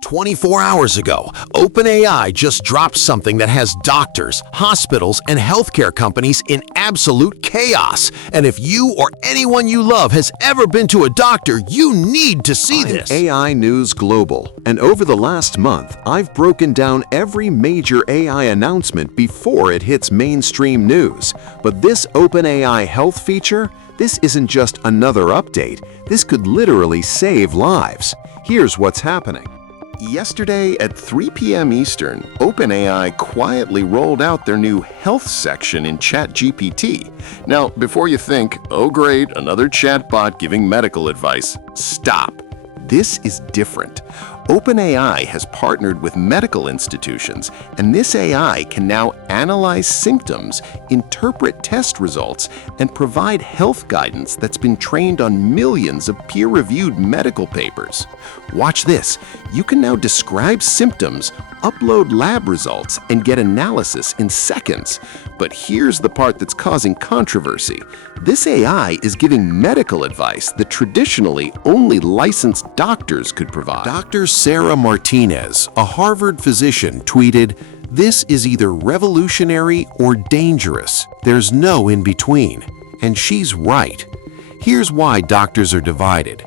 24 hours ago, OpenAI just dropped something that has doctors, hospitals, and healthcare companies in absolute chaos. And if you or anyone you love has ever been to a doctor, you need to see this. AI News Global, and over the last month, I've broken down every major AI announcement before it hits mainstream news. But this OpenAI health feature, this isn't just another update. This could literally save lives. Here's what's happening. Yesterday at 3 p.m. Eastern, OpenAI quietly rolled out their new health section in ChatGPT. Now, before you think, oh great, another chatbot giving medical advice, stop. This is different. OpenAI has partnered with medical institutions, and this AI can now analyze symptoms, interpret test results, and provide health guidance that's been trained on millions of peer-reviewed medical papers. Watch this. You can now describe symptoms, upload lab results, and get analysis in seconds. But here's the part that's causing controversy. This AI is giving medical advice that traditionally only licensed doctors could provide. Dr. Sarah Martinez, a Harvard physician, tweeted, "This is either revolutionary or dangerous. There's no in between." And she's right. Here's why doctors are divided.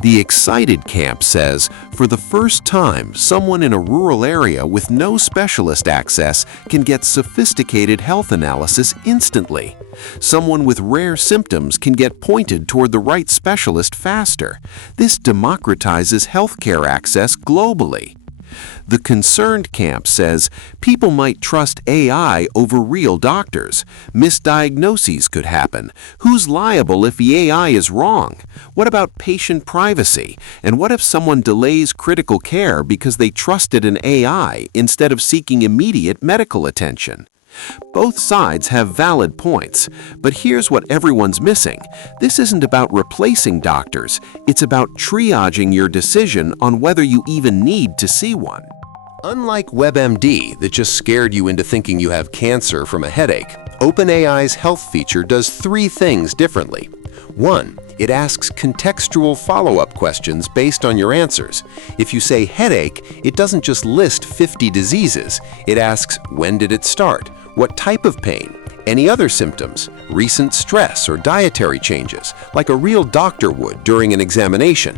The excited camp says, for the first time, someone in a rural area with no specialist access can get sophisticated health analysis instantly. Someone with rare symptoms can get pointed toward the right specialist faster. This democratizes healthcare access globally. The concerned camp says people might trust AI over real doctors. Misdiagnoses could happen. Who's liable if the AI is wrong? What about patient privacy? And what if someone delays critical care because they trusted an AI instead of seeking immediate medical attention? Both sides have valid points, but here's what everyone's missing. This isn't about replacing doctors. It's about triaging your decision on whether you even need to see one. Unlike WebMD that just scared you into thinking you have cancer from a headache, OpenAI's health feature does three things differently. 1. It asks contextual follow-up questions based on your answers. If you say headache, it doesn't just list 50 diseases. It asks, when did it start? What type of pain? Any other symptoms? Recent stress or dietary changes, like a real doctor would during an examination.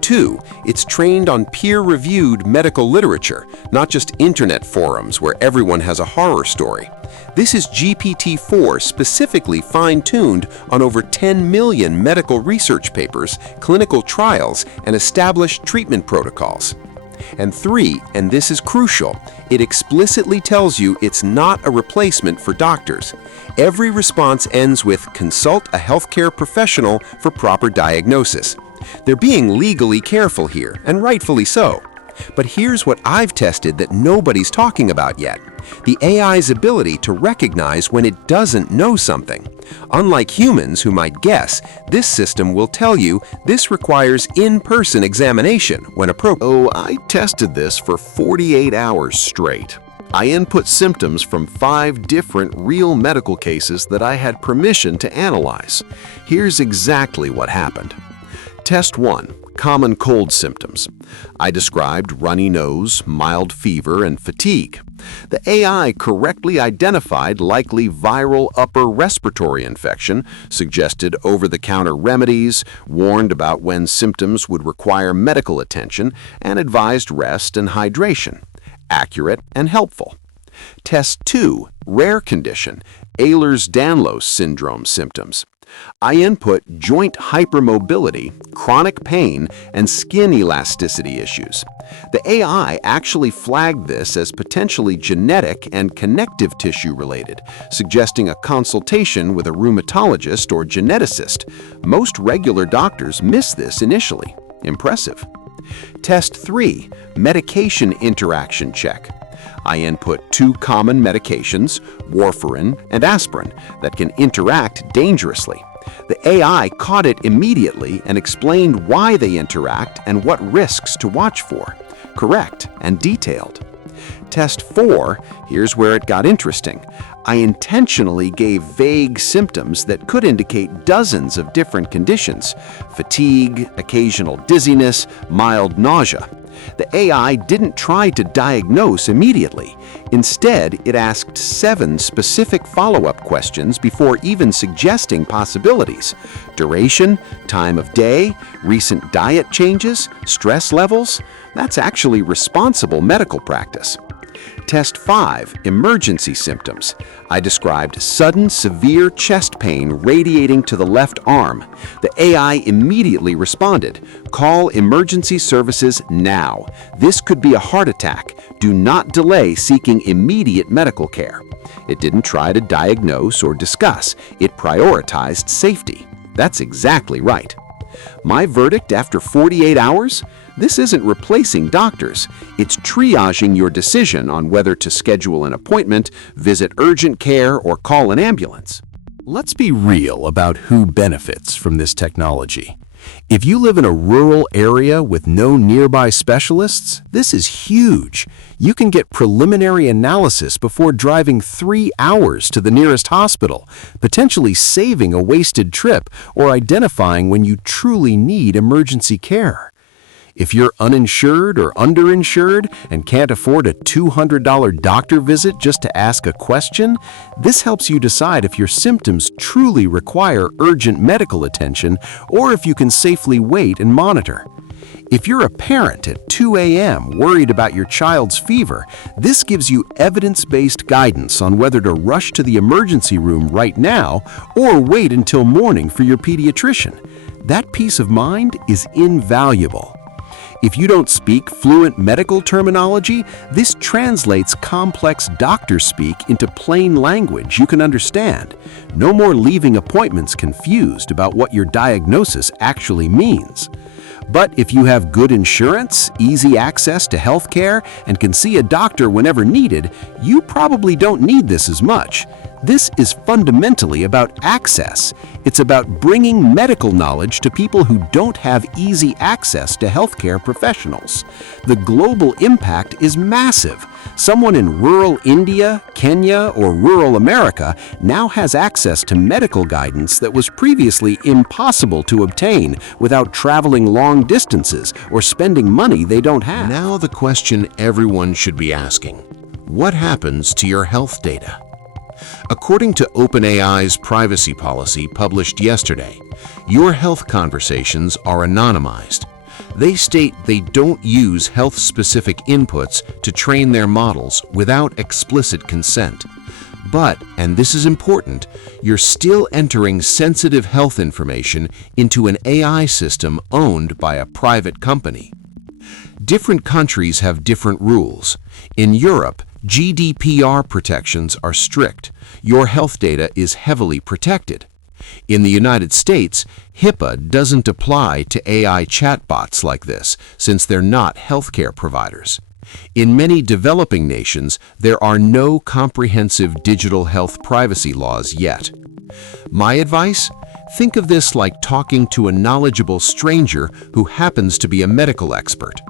2. It's trained on peer-reviewed medical literature, not just internet forums where everyone has a horror story. This is GPT-4 specifically fine-tuned on over 10 million medical research papers, clinical trials, and established treatment protocols. And 3, and this is crucial, it explicitly tells you it's not a replacement for doctors. Every response ends with consult a healthcare professional for proper diagnosis. They're being legally careful here, and rightfully so. But here's what I've tested that nobody's talking about yet. The AI's ability to recognize when it doesn't know something. Unlike humans who might guess, this system will tell you this requires in-person examination when appropriate. Oh, I tested this for 48 hours straight. I input symptoms from 5 different real medical cases that I had permission to analyze. Here's exactly what happened. Test 1. Common cold symptoms. I described runny nose, mild fever, and fatigue. The AI correctly identified likely viral upper respiratory infection, suggested over-the-counter remedies, warned about when symptoms would require medical attention, and advised rest and hydration. Accurate and helpful. Test 2. Rare condition. Ehlers-Danlos syndrome symptoms. I input joint hypermobility, chronic pain, and skin elasticity issues. The AI actually flagged this as potentially genetic and connective tissue related, suggesting a consultation with a rheumatologist or geneticist. Most regular doctors miss this initially. Impressive. Test 3. Medication interaction check. I input 2 common medications, warfarin and aspirin, that can interact dangerously. The AI caught it immediately and explained why they interact and what risks to watch for. Correct and detailed. Test 4, here's where it got interesting. I intentionally gave vague symptoms that could indicate dozens of different conditions: fatigue, occasional dizziness, mild nausea. The AI didn't try to diagnose immediately. Instead, it asked 7 specific follow-up questions before even suggesting possibilities: duration, time of day, recent diet changes, stress levels. That's actually responsible medical practice. Test 5, emergency symptoms. I described sudden severe chest pain radiating to the left arm. The AI immediately responded, "Call emergency services now. This could be a heart attack. Do not delay seeking immediate medical care." It didn't try to diagnose or discuss. It prioritized safety. That's exactly right. My verdict after 48 hours? This isn't replacing doctors. It's triaging your decision on whether to schedule an appointment, visit urgent care, or call an ambulance. Let's be real about who benefits from this technology. If you live in a rural area with no nearby specialists, this is huge. You can get preliminary analysis before driving 3 hours to the nearest hospital, potentially saving a wasted trip or identifying when you truly need emergency care. If you're uninsured or underinsured and can't afford a $200 doctor visit just to ask a question, this helps you decide if your symptoms truly require urgent medical attention or if you can safely wait and monitor. If you're a parent at 2 a.m. worried about your child's fever, this gives you evidence-based guidance on whether to rush to the emergency room right now or wait until morning for your pediatrician. That peace of mind is invaluable. If you don't speak fluent medical terminology, this translates complex doctor speak into plain language you can understand. No more leaving appointments confused about what your diagnosis actually means. But if you have good insurance, easy access to healthcare, and can see a doctor whenever needed, you probably don't need this as much. This is fundamentally about access. It's about bringing medical knowledge to people who don't have easy access to healthcare professionals. The global impact is massive. Someone in rural India, Kenya, or rural America now has access to medical guidance that was previously impossible to obtain without traveling long distances or spending money they don't have. Now the question everyone should be asking: what happens to your health data? According to OpenAI's privacy policy published yesterday, your health conversations are anonymized. They state they don't use health-specific inputs to train their models without explicit consent. But, and this is important, you're still entering sensitive health information into an AI system owned by a private company. Different countries have different rules. In Europe, GDPR protections are strict. Your health data is heavily protected. In the United States, HIPAA doesn't apply to AI chatbots like this, since they're not healthcare providers. In many developing nations, there are no comprehensive digital health privacy laws yet. My advice? Think of this like talking to a knowledgeable stranger who happens to be a medical expert.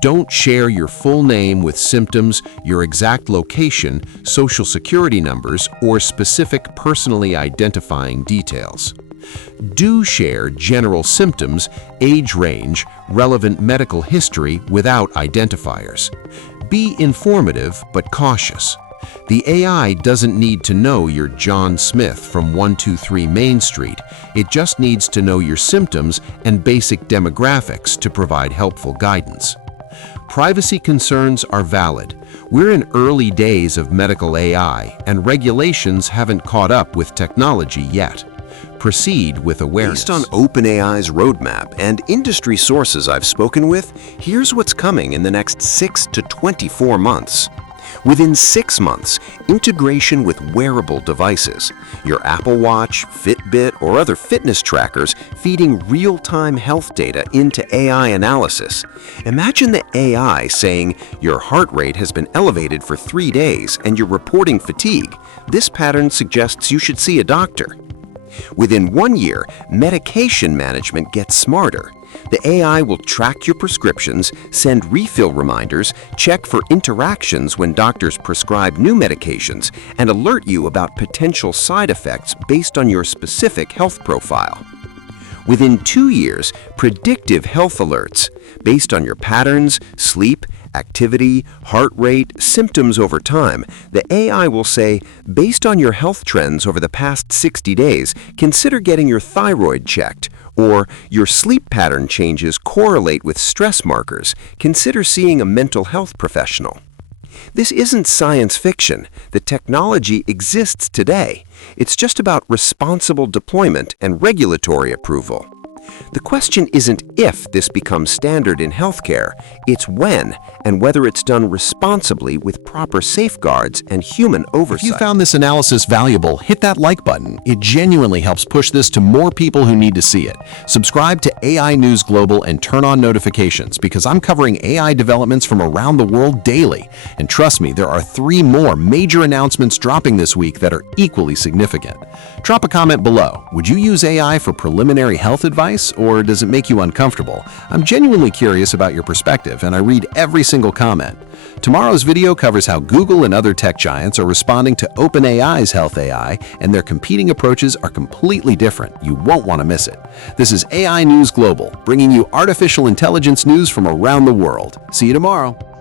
Don't share your full name with symptoms, your exact location, social security numbers, or specific personally identifying details. Do share general symptoms, age range, relevant medical history without identifiers. Be informative but cautious. The AI doesn't need to know you're John Smith from 123 Main Street. It just needs to know your symptoms and basic demographics to provide helpful guidance. Privacy concerns are valid. We're in early days of medical AI, and regulations haven't caught up with technology yet. Proceed with awareness. Based on OpenAI's roadmap and industry sources I've spoken with, here's what's coming in the next 6 to 24 months. Within 6 months, integration with wearable devices, your Apple Watch, Fitbit, or other fitness trackers feeding real-time health data into AI analysis. Imagine the AI saying, your heart rate has been elevated for 3 days and you're reporting fatigue. This pattern suggests you should see a doctor. Within 1 year, medication management gets smarter. The AI will track your prescriptions, send refill reminders, check for interactions when doctors prescribe new medications, and alert you about potential side effects based on your specific health profile. Within 2 years, predictive health alerts based on your patterns, sleep, activity, heart rate, symptoms over time, the AI will say, based on your health trends over the past 60 days, consider getting your thyroid checked, or your sleep pattern changes correlate with stress markers, consider seeing a mental health professional. This isn't science fiction. The technology exists today. It's just about responsible deployment and regulatory approval. The question isn't if this becomes standard in healthcare, it's when, and whether it's done responsibly with proper safeguards and human oversight. If you found this analysis valuable, hit that like button. It genuinely helps push this to more people who need to see it. Subscribe to AI News Global and turn on notifications because I'm covering AI developments from around the world daily. And trust me, there are 3 more major announcements dropping this week that are equally significant. Drop a comment below. Would you use AI for preliminary health advice, or does it make you uncomfortable? I'm genuinely curious about your perspective, and I read every single comment. Tomorrow's video covers how Google and other tech giants are responding to OpenAI's Health AI, and their competing approaches are completely different. You won't want to miss it. This is AI News Global, bringing you artificial intelligence news from around the world. See you tomorrow.